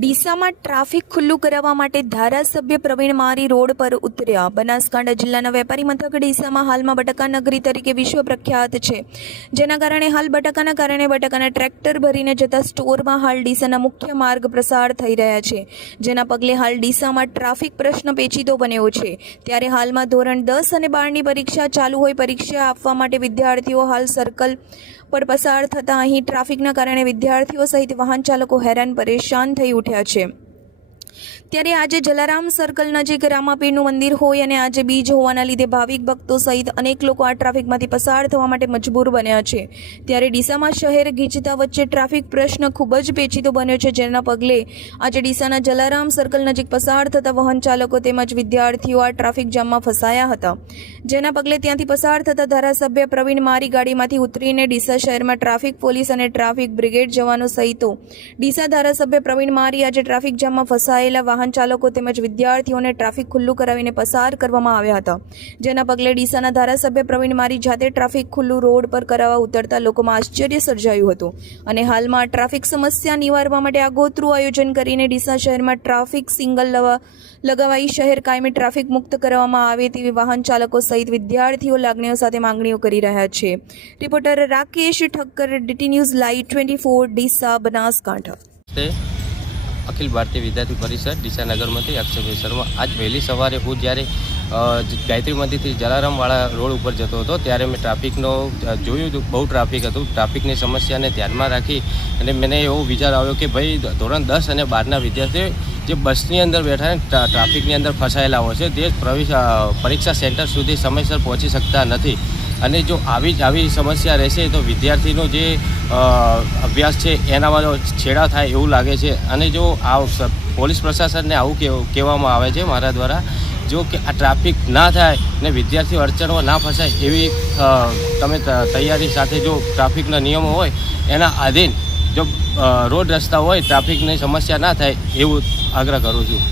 ડીસામાં traffic ખુલ્લું કરાવવા માટે ધારાસભ્ય પ્રવીણ મારી રોડ પર ઉતર્યા। બનાસકાંઠા જિલ્લાના વેપારી મથક ડીસામાં હાલમાં બટાકા નગરી તરીકે વિશ્વ પ્રખ્યાત છે, જેના કારણે હાલ બટાકાના ટ્રેક્ટર ભરીને જતા સ્ટોરમાં હાલ ડીસાના મુખ્ય માર્ગ પ્રસાર થઈ રહ્યા છે, જેના પગલે હાલ ડીસામાં ટ્રાફિક પ્રશ્ન પેચીદો બન્યો છે। ત્યારે હાલમાં ધોરણ 10 અને 12ની પરીક્ષા ચાલુ હોય, પરીક્ષા આપવા માટે વિદ્યાર્થીઓ હાલ સર્કલ પર પસાર થતા અહીં ટ્રાફિકના કારણે વિદ્યાર્થીઓ સહિત વાહન ચાલકો હેરાન પરેશાન થઈ ઉઠ્યા છે। ત્યારે આજે જલારામ સર્કલ નજીક રામાપીરનું મંદિર હોય અને આજે બીજ હોવાના લીધે ભાવિક ભક્તો સહિત અનેક લોકો આ ટ્રાફિકમાંથી પસાર થવા માટે મજબૂર બન્યા છે। ત્યારે ડીસામાં શહેર ગીચતા વચ્ચે ટ્રાફિક પ્રશ્ન ખૂબ જ પેચીદો બન્યો છે, જેના પગલે આજે ડીસાના જલારામ સર્કલ નજીક પસાર થતા વાહન ચાલકો તેમજ વિદ્યાર્થીઓ આ ટ્રાફિક જામમાં ફસાયા હતા, જેના પગલે ત્યાંથી પસાર થતા ધારાસભ્ય પ્રવીણ મારી ગાડીમાંથી ઉતરીને ડીસા શહેરમાં ટ્રાફિક પોલીસ અને ટ્રાફિક બ્રિગેડ જવાનો સહિતો ડીસા ધારાસભ્ય પ્રવીણ મારી આજે ટ્રાફિક જામમાં ફસાયેલા વાહન ચાલકો તેમજ વિદ્યાર્થીઓને ટ્રાફિક ખુલ્લું કરાવીને પસાર કરવામાં આવ્યા હતા, જેના પગલે ડીસાના ધારાસભ્ય પ્રવીણ મારી જાતે ટ્રાફિક ખુલ્લું રોડ પર કરાવવા ઉતરતા લોકોમાં આશ્ચર્ય સર્જાયું હતું અને હાલમાં ટ્રાફિક સમસ્યા નિવારવા માટે આગોતરું આયોજન કરીને ડીસા શહેરમાં ટ્રાફિક સિગ્નલ લગાવાઈ શહેર કાયમી ટ્રાફિક મુક્ત કરવામાં આવે તેવી વાહન ચાલકો સહિત વિદ્યાર્થીઓ લાગણીઓ સાથે માંગણીઓ કરી રહ્યા છે। Reporter Rakesh Thakkar, DT news live 24 Deesa, Banaskantha. Akhil Bharatiya Vidyarthi परिषद ડીસા નગરમાંથી અક્ષયભાઈ શર્મા। આજ વહેલી સવારે હું જ્યારે ગાયત્રી મંદિરથી જલારામવાળા રોડ ઉપર જતો હતો ત્યારે મેં ટ્રાફિકનો જોયું હતું, બહુ ટ્રાફિક હતું। ટ્રાફિકની સમસ્યાને ધ્યાનમાં રાખી અને મને એવો વિચાર આવ્યો કે ભાઈ ધોરણ 10 અને 12ના વિદ્યાર્થીઓ જે બસની અંદર બેઠા ટ્રાફિકની અંદર ફસાયેલા હોય છે, તે પરીક્ષા સેન્ટર સુધી સમયસર પહોંચી શકતા નથી અને જો આવી સમસ્યા રહેશે તો વિદ્યાર્થીનો જે અભ્યાસ છે એનામાં છેડા થાય એવું લાગે છે અને જો આ પોલીસ પ્રશાસનને આવું કહેવામાં આવે છે મારા દ્વારા, જો કે આ ટ્રાફિક ના થાય ને વિદ્યાર્થીઓ અડચણમાં ના ફસાય એવી તમે તૈયારી સાથે જો ટ્રાફિકના નિયમો હોય એના આધીન જો રોડ રસ્તા હોય ટ્રાફિકની સમસ્યા ના થાય એવું આગ્રહ કરું છું।